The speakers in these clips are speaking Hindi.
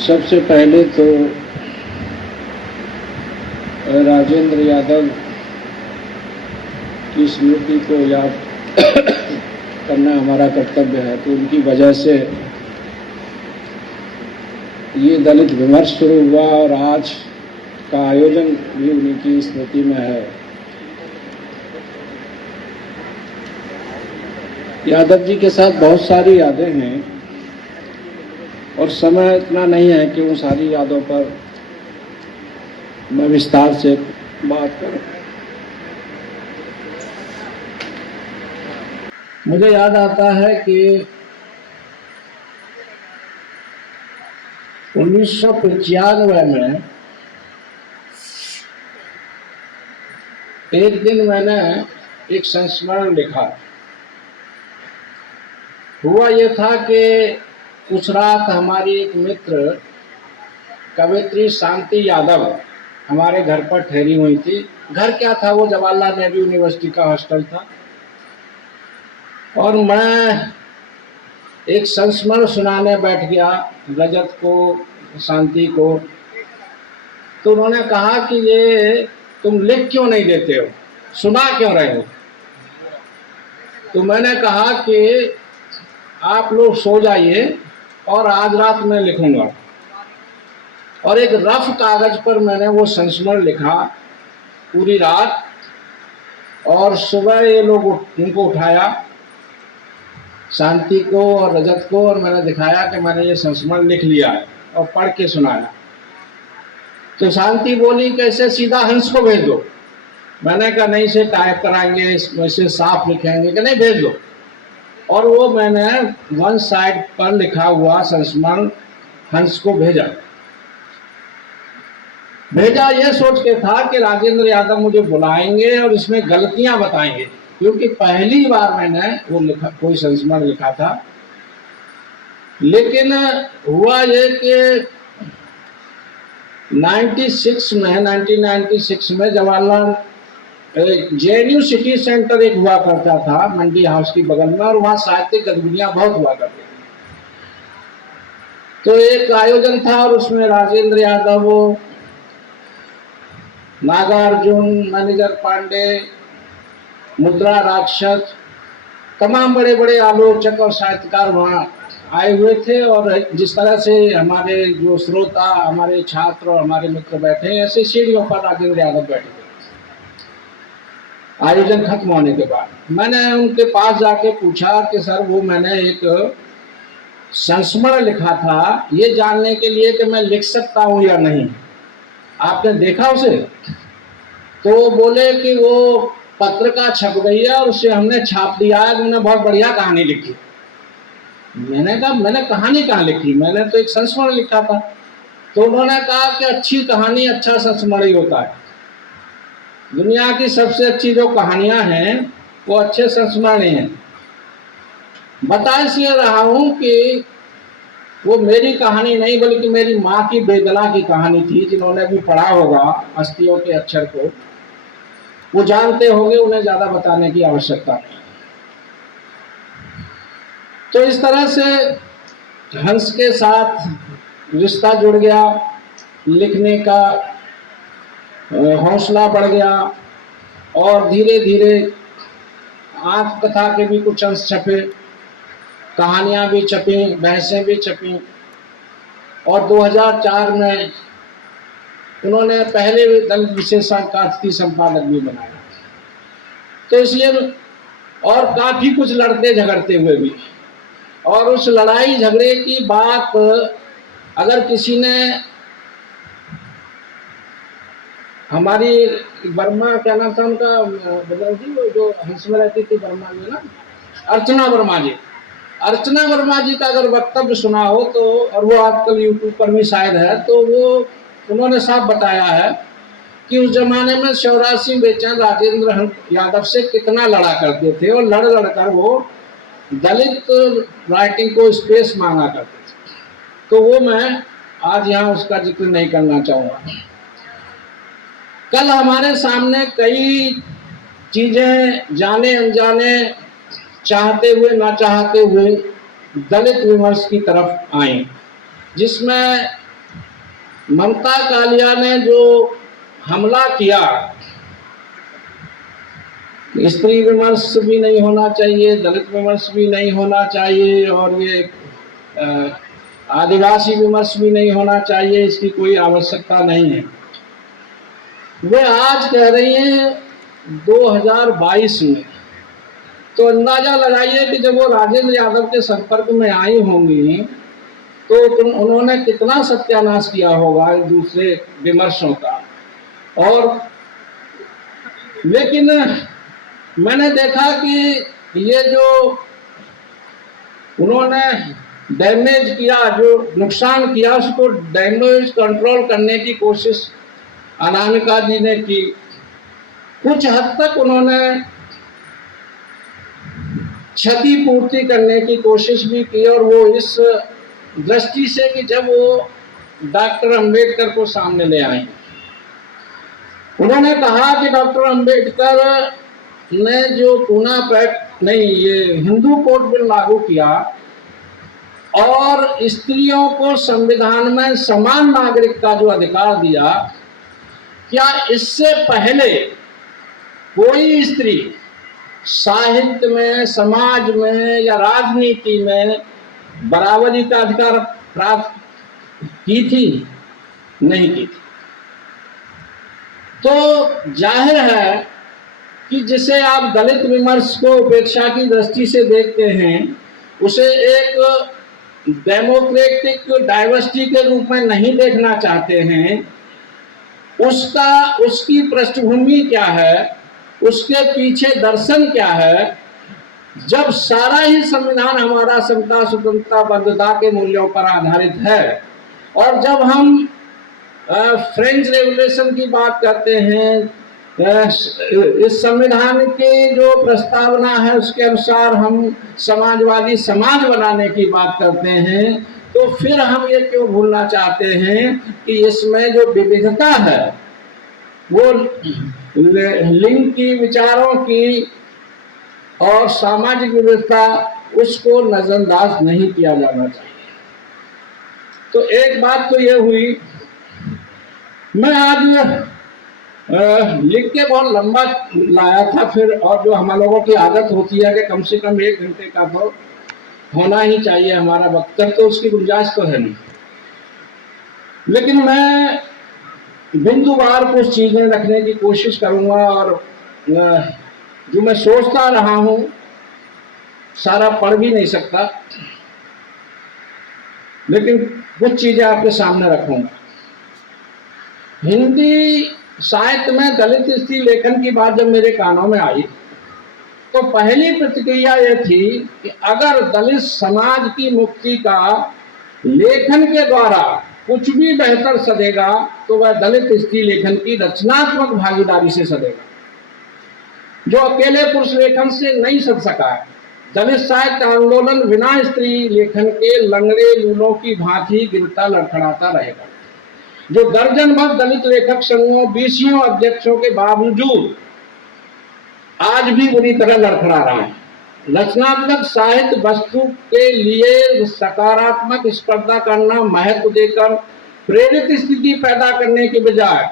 सबसे पहले तो राजेंद्र यादव की स्मृति को याद करना हमारा कर्तव्य है। तो उनकी वजह से ये दलित विमर्श शुरू हुआ और आज का आयोजन भी उन्हीं की स्मृति में है। यादव जी के साथ बहुत सारी यादें हैं और समय इतना नहीं है कि उन सारी यादों पर मैं विस्तार से बात करूं। मुझे याद आता है कि 1995 में एक दिन मैंने एक संस्मरण लिखा। हुआ ये था कि उस रात हमारी एक मित्र कवित्री शांति यादव हमारे घर पर ठहरी हुई थी। घर क्या था, वो जवाहरलाल नेहरू यूनिवर्सिटी का हॉस्टल था और मैं एक संस्मरण सुनाने बैठ गया रजत को, शांति को। तो उन्होंने कहा कि ये तुम लिख क्यों नहीं देते हो, सुना क्यों रहे हो। तो मैंने कहा कि आप लोग सो जाइए और आज रात मैं लिखूंगा। और एक रफ कागज पर मैंने वो संस्मरण लिखा पूरी रात। और सुबह ये लोग उनको उठाया, शांति को और रजत को, और मैंने दिखाया कि मैंने ये संस्मरण लिख लिया है और पढ़ के सुनाया। तो शांति बोली कैसे, सीधा हंस को भेज दो। मैंने कहा नहीं, इसे टाइप कराएंगे, इसे साफ लिखेंगे कि नहीं, भेज दो। और वो मैंने वन साइड पर लिखा हुआ संस्मरण हंस को भेजा ये सोच के था कि राजेंद्र यादव मुझे बुलाएंगे और इसमें गलतियां बताएंगे, क्योंकि पहली बार मैंने वो कोई संस्मरण लिखा था। लेकिन हुआ ये कि 1996 में जवाहरलाल JNU सिटी सेंटर एक हुआ करता था मंडी हाउस की बगल में, और वहाँ साहित्यिक गतिविधियां बहुत हुआ करती थी। तो एक आयोजन था और उसमें राजेंद्र यादव, नागार्जुन, मैनेजर पांडे, मुद्रा राक्षस, तमाम बड़े बड़े आलोचक और साहित्यकार वहाँ आए हुए थे। और जिस तरह से हमारे जो श्रोता, हमारे छात्र और हमारे मित्र बैठे, ऐसे सीढ़ियों पर राजेंद्र यादव बैठे थे। आयोजन खत्म होने के बाद मैंने उनके पास जाके पूछा कि सर, वो मैंने एक संस्मरण लिखा था ये जानने के लिए कि मैं लिख सकता हूँ या नहीं, आपने देखा उसे? तो बोले कि वो पत्रिका छप गई है और उसे हमने छाप दिया है, मैंने बहुत बढ़िया कहानी लिखी। मैंने कहा मैंने कहानी कहाँ लिखी, मैंने तो एक संस्मरण लिखा था। तो उन्होंने कहा कि अच्छी कहानी अच्छा संस्मरण ही होता है। दुनिया की सबसे अच्छी जो कहानियां हैं वो अच्छे संस्मरण ही हैं। बता इसलिए रहा हूं कि वो मेरी कहानी नहीं बल्कि मेरी माँ की वेदना की कहानी थी। जिन्होंने भी पढ़ा होगा हस्तियों के अक्षर को वो जानते होंगे, उन्हें ज्यादा बताने की आवश्यकता नहीं। तो इस तरह से हंस के साथ रिश्ता जुड़ गया, लिखने का हौसला बढ़ गया और धीरे धीरे आत्मकथा के भी कुछ अंश छपे, कहानियां भी छपी, बहसें भी छपी। और 2004 में उन्होंने पहले दलित विशेषज्ञ का अतिथि संपादक भी बनाया। तो इसलिए और काफी कुछ लड़ते झगड़ते हुए भी, और उस लड़ाई झगड़े की बात अगर किसी ने, हमारी वर्मा, क्या नाम था उनका, जो हंस में रहती थी वर्मा में ना, अर्चना वर्मा जी का अगर वक्तव्य सुना हो तो, और वो आजकल यूट्यूब पर भी शायद है, तो वो उन्होंने साफ बताया है कि उस जमाने में शिवराज सिंह बेचैन राजेंद्र यादव से कितना लड़ा करते थे और लड़ कर वो दलित राइटिंग को स्पेस मांगा करते थे। तो वो मैं आज यहाँ उसका जिक्र नहीं करना चाहूँगा। कल हमारे सामने कई चीजें जाने अनजाने, चाहते हुए ना चाहते हुए दलित विमर्श की तरफ आई, जिसमें ममता कालिया ने जो हमला किया, स्त्री विमर्श भी नहीं होना चाहिए, दलित विमर्श भी नहीं होना चाहिए, और ये आदिवासी विमर्श भी नहीं होना चाहिए, इसकी कोई आवश्यकता नहीं है। वे आज कह रही हैं 2022 में, तो अंदाजा लगाइए कि जब वो राजेंद्र यादव के संपर्क में आई होंगी तो उन्होंने कितना सत्यानाश किया होगा दूसरे विमर्शों का। और लेकिन मैंने देखा कि ये जो उन्होंने डैमेज किया, जो नुकसान किया, उसको डैमेज कंट्रोल करने की कोशिश अनामिका जी ने की। कुछ हद तक उन्होंने क्षतिपूर्ति करने की कोशिश भी की, और वो इस दृष्टि से कि जब वो डॉक्टर अंबेडकर को सामने ले आए, उन्होंने कहा कि डॉक्टर अंबेडकर ने जो पूना पैक्ट नहीं, ये हिंदू कोड बिल लागू किया और स्त्रियों को संविधान में समान नागरिक का जो अधिकार दिया, क्या इससे पहले कोई स्त्री साहित्य में, समाज में या राजनीति में बराबरी का अधिकार प्राप्त की थी? नहीं की थी। तो जाहिर है कि जिसे आप दलित विमर्श को उपेक्षा की दृष्टि से देखते हैं, उसे एक डेमोक्रेटिक डाइवर्सिटी के रूप में नहीं देखना चाहते हैं। उसकी पृष्ठभूमि क्या है, उसके पीछे दर्शन क्या है? जब सारा ही संविधान हमारा समता, स्वतंत्रता, बंधुता के मूल्यों पर आधारित है, और जब हम फ्रेंच रेवोल्यूशन की बात करते हैं, इस संविधान के जो प्रस्तावना है उसके अनुसार हम समाजवादी समाज बनाने की बात करते हैं, तो फिर हम ये क्यों भूलना चाहते हैं कि इसमें जो विविधता है वो लिंग की, विचारों की और सामाजिक विविधता, उसको नजरअंदाज नहीं किया जाना चाहिए। तो एक बात तो ये हुई। मैं आज लिख के बहुत लंबा लाया था फिर, और जो हम लोगों की आदत होती है कि कम से कम 1 घंटे का तो होना ही चाहिए हमारा वक्त, तो उसकी गुंजाइश तो है नहीं। लेकिन मैं बिंदुवार कुछ चीजें रखने की कोशिश करूंगा, और जो मैं सोचता रहा हूं सारा पढ़ भी नहीं सकता, लेकिन कुछ चीजें आपके सामने रखूंगा। हिंदी साहित्य में दलित स्त्री लेखन की बात जब मेरे कानों में आई, तो पहली प्रतिक्रिया यह थी कि अगर दलित समाज की मुक्ति का लेखन के द्वारा कुछ भी बेहतर सदेगा तो वह दलित स्त्री लेखन की रचनात्मक भागीदारी से सदेगा, जो अकेले पुरुष लेखन से नहीं सद सका है। दलित साहित्य आंदोलन बिना स्त्री लेखन के लंगड़े लूलों की भांति गिरता लड़खड़ाता रहेगा, जो दर्जन भर दलित लेखक संघों, 20 अध्यक्षों के बावजूद आज भी बुरी तरह लड़खड़ा रहा है। रचनात्मक साहित्य वस्तु के लिए सकारात्मक स्पर्धा करना, महत्व देकर प्रेरित स्थिति पैदा करने के बजाय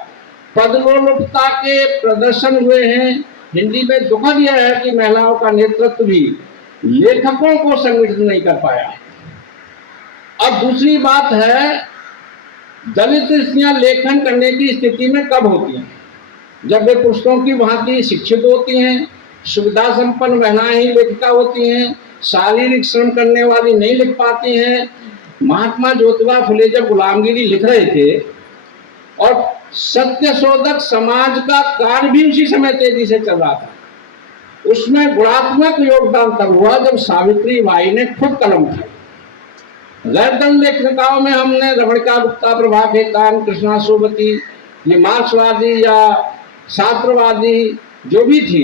पदलोलुपता के प्रदर्शन हुए हैं। हिंदी में दुखद यह है कि महिलाओं का नेतृत्व भी लेखकों को संगठित नहीं कर पाया। अब दूसरी बात है, दलित स्त्रियां लेखन करने की स्थिति में कब होती हैं? जब वे पुरुषों की भांति शिक्षित होती हैं, सुविधा संपन्न महिलाएं ही लेखिका होती हैं, शारीरिक श्रम करने वाली नहीं लिख पाती हैं। महात्मा ज्योतिबा फुले जब गुलामगिरी लिख रहे थे और सत्यशोधक समाज का कार्य भी उसी समय तेजी से चल रहा था, उसमें गुणात्मक योगदान तब हुआ जब सावित्री बाई ने खुद कलम उठाई। गैरदंड लेखिकाओं में हमने रमणिका गुप्ता, प्रभा खेतान, कृष्णा सोबती, ये मार्क्सवादी या छात्रवादी जो भी थी,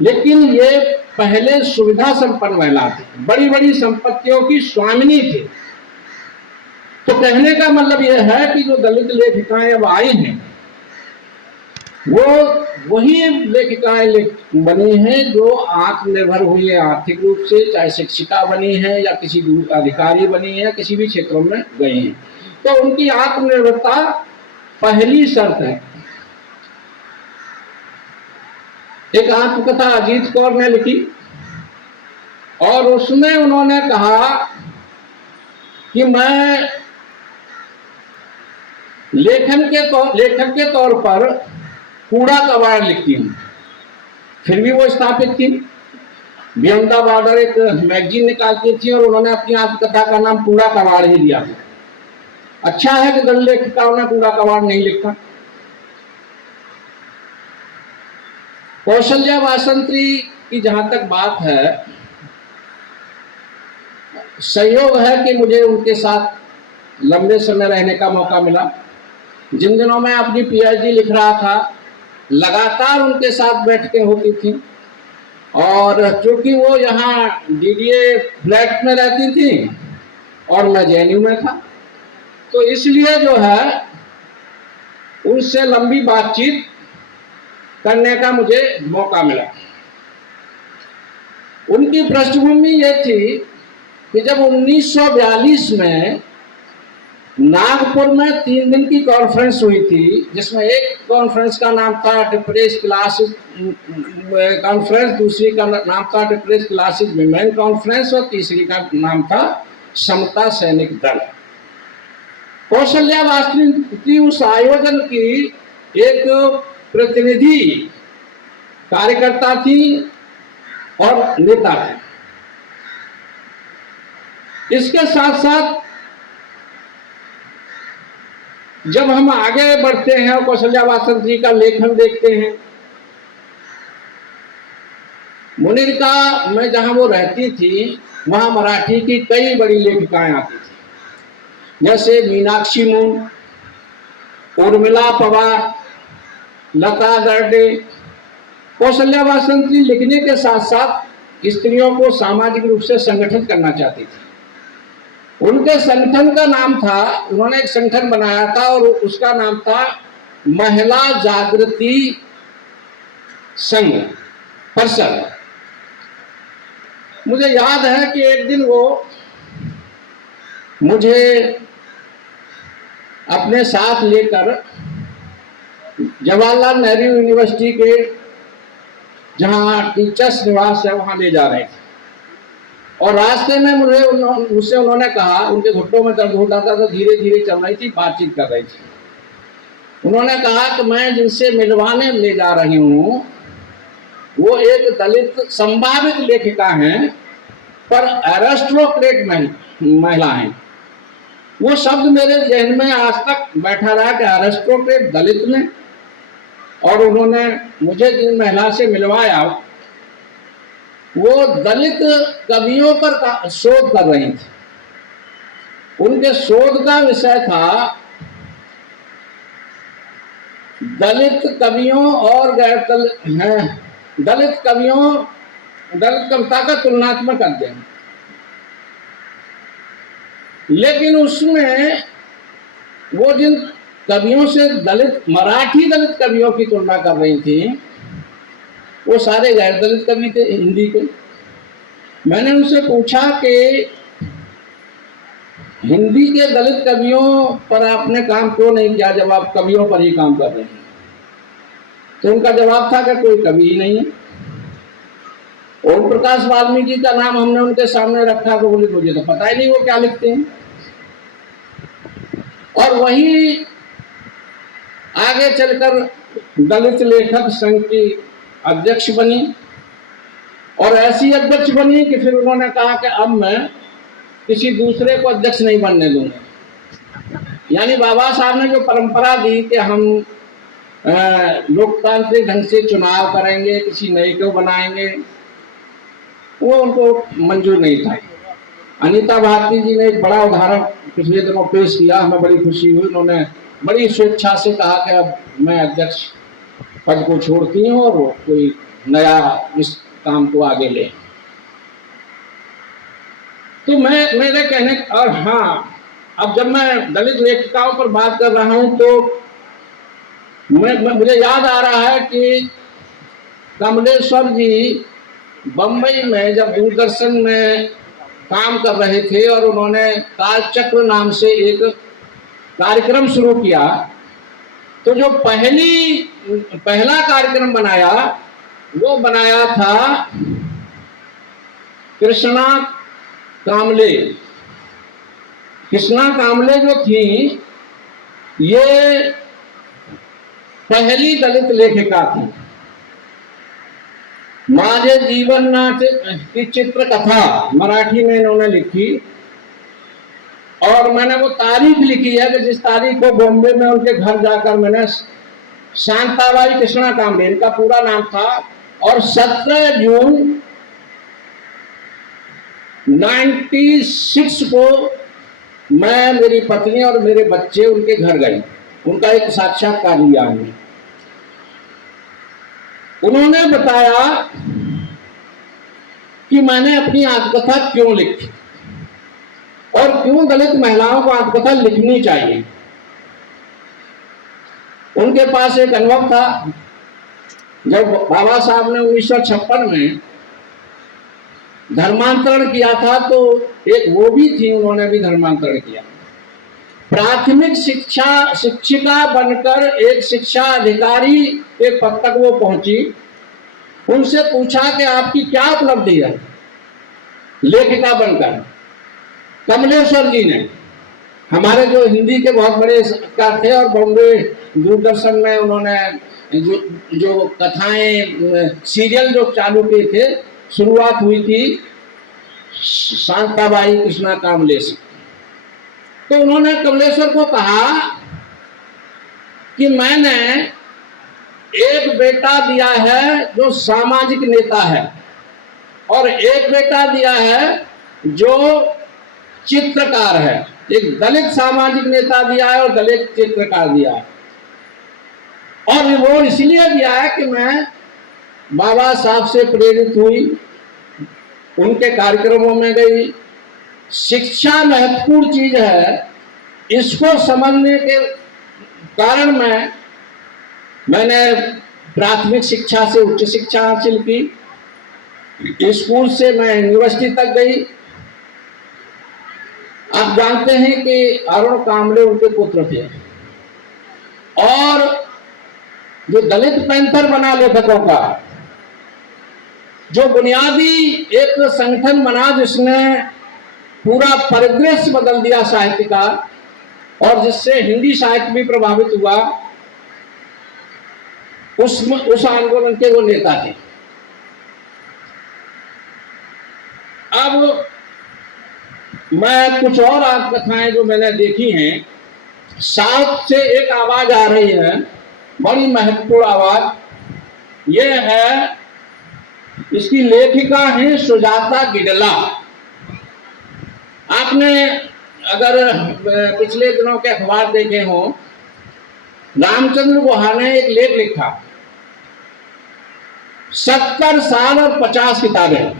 लेकिन ये पहले सुविधा संपन्न महिला थी, बड़ी बड़ी संपत्तियों की स्वामिनी थी। तो कहने का मतलब यह है कि जो दलित लेखिकाएं अब आई हैं वो वही लेखिकाएं बनी हैं जो आत्मनिर्भर हुई है आर्थिक रूप से, चाहे शिक्षिका बनी है या किसी अधिकारी बनी है, किसी भी क्षेत्रों में गई हैं। तो उनकी आत्मनिर्भरता पहली शर्त है। एक आत्मकथा अजीत कौर ने लिखी और उसमें उन्होंने कहा कि मैं लेखक के तौर पर कूड़ा कबाड़ लिखती हूँ। फिर भी वो स्थापित थी, बियॉन्ड द बॉर्डर एक मैगजीन निकालती थी और उन्होंने अपनी आत्मकथा का नाम कूड़ा कबाड़ ही दिया। अच्छा है कि दलित लेखिकाओं ने कूड़ा कबाड़ नहीं लिखा। कौशल्या वासंत्री की जहां तक बात है, संयोग है कि मुझे उनके साथ लंबे समय रहने का मौका मिला। जिन दिनों मैं अपनी पीएचडी लिख रहा था, लगातार उनके साथ बैठकें होती थी और चूंकि वो यहाँ डीडीए फ्लैट में रहती थी और मैं जेएनयू में था, तो इसलिए जो है उनसे लंबी बातचीत करने का मुझे मौका मिला। उनकी पृष्ठभूमि ये थी कि जब 1942 में नागपुर में 3 दिन की कॉन्फ्रेंस हुई थी, जिसमें एक कॉन्फ्रेंस का नाम था डिप्रेस क्लासेस कॉन्फ्रेंस, दूसरी का नाम था डिप्रेस क्लासेस विमेन कॉन्फ्रेंस और तीसरी का नाम था समता सैनिक दल। कौशल्या वासंत्री उस आयोजन की एक प्रतिनिधि कार्यकर्ता थी और नेता थी। इसके साथ साथ जब हम आगे बढ़ते हैं और कौशल्या वासंत्री का लेखन देखते हैं, मुनिरका में जहां वो रहती थी वहां मराठी की कई बड़ी लेखिकाएं आती थी, जैसे मीनाक्षी मून, उर्मिला पवार, लता गर्डे। कौशल्या वासंत्री लिखने के साथ साथ स्त्रियों को सामाजिक रूप से संगठित करना चाहती थी। उनके संगठन का नाम था, उन्होंने एक संगठन बनाया था और उसका नाम था महिला जागृति संघ परिषद। मुझे याद है कि एक दिन वो मुझे अपने साथ लेकर जवाहरलाल नेहरू यूनिवर्सिटी के जहां टीचर्स निवास है वहां ले जा रहे थे और रास्ते में मुझसे उन्होंने कहा, उनके घुटनों में दर्द होता था तो धीरे धीरे चल रही थी, बातचीत कर रही थी। उन्होंने कहा कि मैं जिनसे मिलवाने ले जा रही हूँ वो एक दलित संभावित लेखिका हैं पर एरिस्टोक्रेट महिला हैं। वो शब्द मेरे जहन में आज तक बैठा रहा कि एरिस्टोक्रेट दलित में, और उन्होंने मुझे जिन महिला से मिलवाया वो दलित कवियों पर शोध कर रही थी। उनके शोध का विषय था दलित कवियों और दलित कविता का तुलनात्मक अध्ययन। लेकिन उसमें वो जिन कवियों से मराठी दलित कवियों की तुलना कर रही थी वो सारे गैर दलित कवि थे, हिंदी के। मैंने उनसे पूछा कि हिंदी के दलित कवियों पर आपने काम क्यों नहीं किया जब आप कवियों पर ही काम कर रहे हैं? तो उनका जवाब था कि कोई कवि ही नहीं है। ओम प्रकाश वाल्मीकि का नाम हमने उनके सामने रखा तो बोले मुझे तो पता ही नहीं वो क्या लिखते हैं। और वही आगे चलकर दलित लेखक संघ की अध्यक्ष बनी और ऐसी अध्यक्ष बनी कि फिर उन्होंने कहा कि अब मैं किसी दूसरे को अध्यक्ष नहीं बनने दूंगा। यानी बाबा साहब ने जो परंपरा दी कि हम लोकतांत्रिक ढंग से चुनाव करेंगे, किसी नए को बनाएंगे, वो उनको मंजूर नहीं था। अनीता भारती जी ने एक बड़ा उदाहरण पिछले दिनों पेश किया, हमें बड़ी खुशी हुई। उन्होंने बड़ी स्वेच्छा से कहा कि अब मैं अध्यक्ष पद को छोड़ती हूँ और कोई नया इस काम को आगे ले। तो मेरे कहने और हाँ, अब जब मैं दलित लेखिकाओं पर बात कर रहा हूँ तो मुझे याद आ रहा है कि कमलेश्वर जी बम्बई में जब दूरदर्शन में काम कर रहे थे और उन्होंने कालचक्र नाम से एक कार्यक्रम शुरू किया तो जो पहला कार्यक्रम बनाया वो बनाया था कृष्णा कामले। कृष्णा कामले जो थी ये पहली दलित लेखिका थी। माझे जीवन की चित्र कथा मराठी में इन्होंने लिखी और मैंने वो तारीख लिखी है कि जिस तारीख को बॉम्बे में उनके घर जाकर मैंने शांताबाई कृष्णा कामले इनका पूरा नाम था और 17 जून 96 को मैं, मेरी पत्नी और मेरे बच्चे उनके घर गए। उनका एक साक्षात्कार लिया हमने। उन्होंने बताया कि मैंने अपनी आत्मकथा क्यों लिखी और क्यों दलित महिलाओं को आत्मकथा लिखनी चाहिए। उनके पास एक अनुभव था, जब बाबा साहब ने 1956 में धर्मांतरण किया था तो एक वो भी थी, उन्होंने भी धर्मांतरण किया। प्राथमिक शिक्षिका बनकर एक शिक्षा अधिकारी के पद तक वो पहुंची। उनसे पूछा कि आपकी क्या उपलब्धि है लेखिका बनकर। कमलेश्वर जी ने, हमारे जो हिंदी के बहुत बड़े साहित्यकार थे और बॉम्बे दूरदर्शन में उन्होंने जो कथाएं सीरियल जो चालू किए थे, शुरुआत हुई थी शांताबाई कृष्णा कामले से। तो उन्होंने कमलेश्वर को कहा कि मैंने एक बेटा दिया है जो सामाजिक नेता है और एक बेटा दिया है जो चित्रकार है। एक दलित सामाजिक नेता दिया है और दलित चित्रकार दिया है। और वो इसलिए दिया है कि मैं बाबा साहब से प्रेरित हुई, उनके कार्यक्रमों में गई। शिक्षा महत्वपूर्ण चीज है, इसको समझने के कारण मैंने प्राथमिक शिक्षा से उच्च शिक्षा हासिल की। स्कूल से मैं यूनिवर्सिटी तक गई। आप जानते हैं कि अरुण कामले उनके पुत्र थे और जो दलित पैंथर बना लेखकों का जो बुनियादी एक संगठन बना जिसने पूरा परिदृश्य बदल दिया साहित्य का और जिससे हिंदी साहित्य भी प्रभावित हुआ, उस आंदोलन के वो नेता थे। अब मैं कुछ और आत्मकथाएं जो मैंने देखी हैं, साउथ से एक आवाज आ रही है, बड़ी महत्वपूर्ण आवाज। ये है, इसकी लेखिका है सुजाता गिडला। आपने अगर पिछले दिनों के अखबार देखे हो, रामचंद्र गुहा ने एक लेख लिखा, 70 साल और 50 किताबें।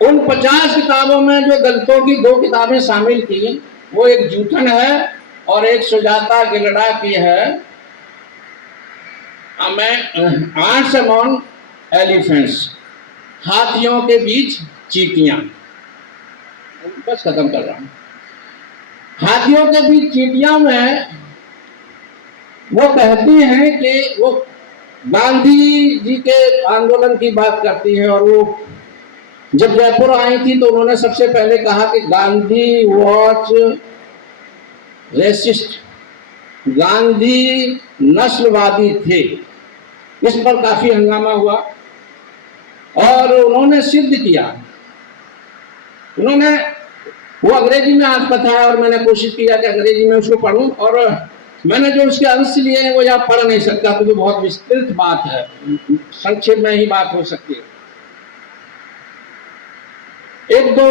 उन 50 किताबों में जो दलितों की 2 किताबें शामिल की, वो एक जूठन है और एक सुजाता गिडला की है, आर्ट्स अमॉन्ग एलिफेंट्स, हाथियों के बीच चींटियां। बस खत्म कर रहा हूं। हाथियों के बीच चींटियां में वो कहती हैं कि वो गांधी जी के आंदोलन की बात करती है और वो जब जयपुर आई थी तो उन्होंने सबसे पहले कहा कि गांधी वॉज रेसिस्ट, गांधी नस्लवादी थे। इस पर काफी हंगामा हुआ और उन्होंने सिद्ध किया। उन्होंने वो अंग्रेजी में आत्मकथा है और मैंने कोशिश किया कि अंग्रेजी में उसको पढ़ूं और मैंने जो उसके अंश लिए हैं वो यहाँ पढ़ नहीं सकता क्योंकि बहुत विस्तृत बात है, संक्षेप में ही बात हो सकती है। एक दो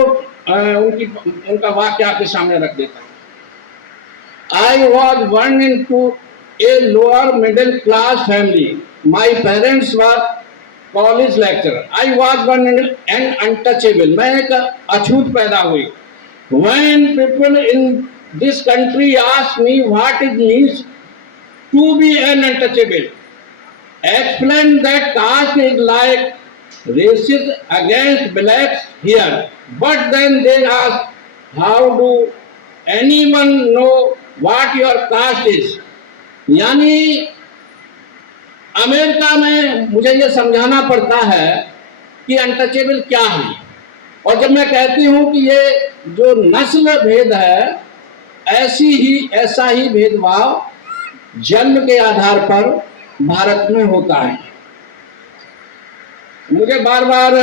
उनका वाक्य आपके सामने रख देता हूं। I was born into a lower middle class family. My parents were college lecturer. I was born an untouchable. मैं एक अछूत पैदा हुई। When people in this country ask me what it means to be an untouchable, explain that caste is like racist against blacks here. But then they ask, how do anyone know what your caste is? यानी अमेरिका में मुझे ये समझाना पड़ता है कि अनटचेबल क्या है। और जब मैं कहती हूं कि ये जो नस्ल भेद है, ऐसा ही भेदभाव जन्म के आधार पर भारत में होता है। मुझे बार बार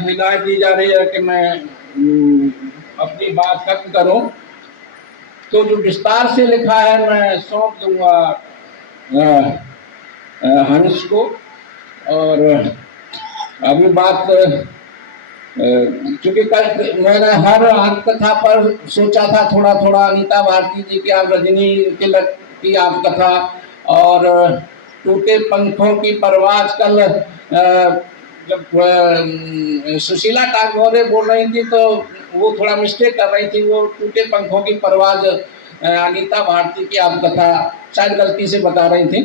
हिदायत दी जा रही है कि मैं अपनी बात खत्म करूं, तो जो विस्तार से लिखा है मैं सौंप दूंगा हंस को। और अभी बात क्योंकि कल मैंने हर कथा पर सोचा था थोड़ा थोड़ा अनीता भारती जी की, आप रजनी तिलक की आप कथा, और टूटे पंखों की परवाज। कल जब सुशीला टागोरे बोल रही थी तो वो थोड़ा मिस्टेक कर रही थी, वो टूटे पंखों की परवाज अनीता भारती की आप कथा शायद गलती से बता रही थी।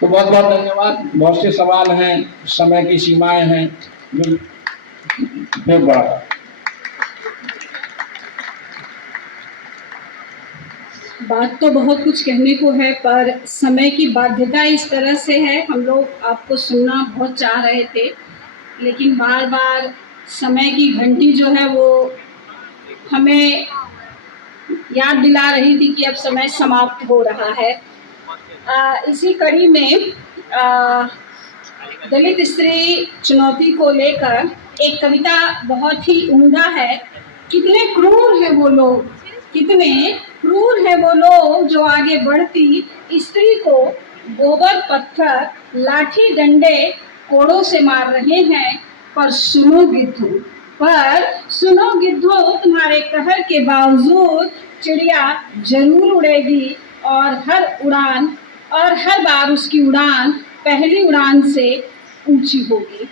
तो बहुत बहुत धन्यवाद। बहुत से सवाल हैं, समय की सीमाएं हैं, फिर बड़ा बात तो बहुत कुछ कहने को है, पर समय की बाध्यता इस तरह से है। हम लोग आपको सुनना बहुत चाह रहे थे, लेकिन बार बार समय की घंटी जो है वो हमें याद दिला रही थी कि अब समय समाप्त हो रहा है। इसी कड़ी में दलित स्त्री चुनौती को लेकर एक कविता बहुत ही उम्दा है। कितने क्रूर है वो लोग, कितने क्रूर है वो लोग जो आगे बढ़ती स्त्री को गोबर पत्थर लाठी डंडे कोड़ों से मार रहे हैं। पर सुनो गिद्धों, तुम्हारे कहर के बावजूद चिड़िया जरूर उड़ेगी, और हर बार उसकी उड़ान पहली उड़ान से ऊंची होगी।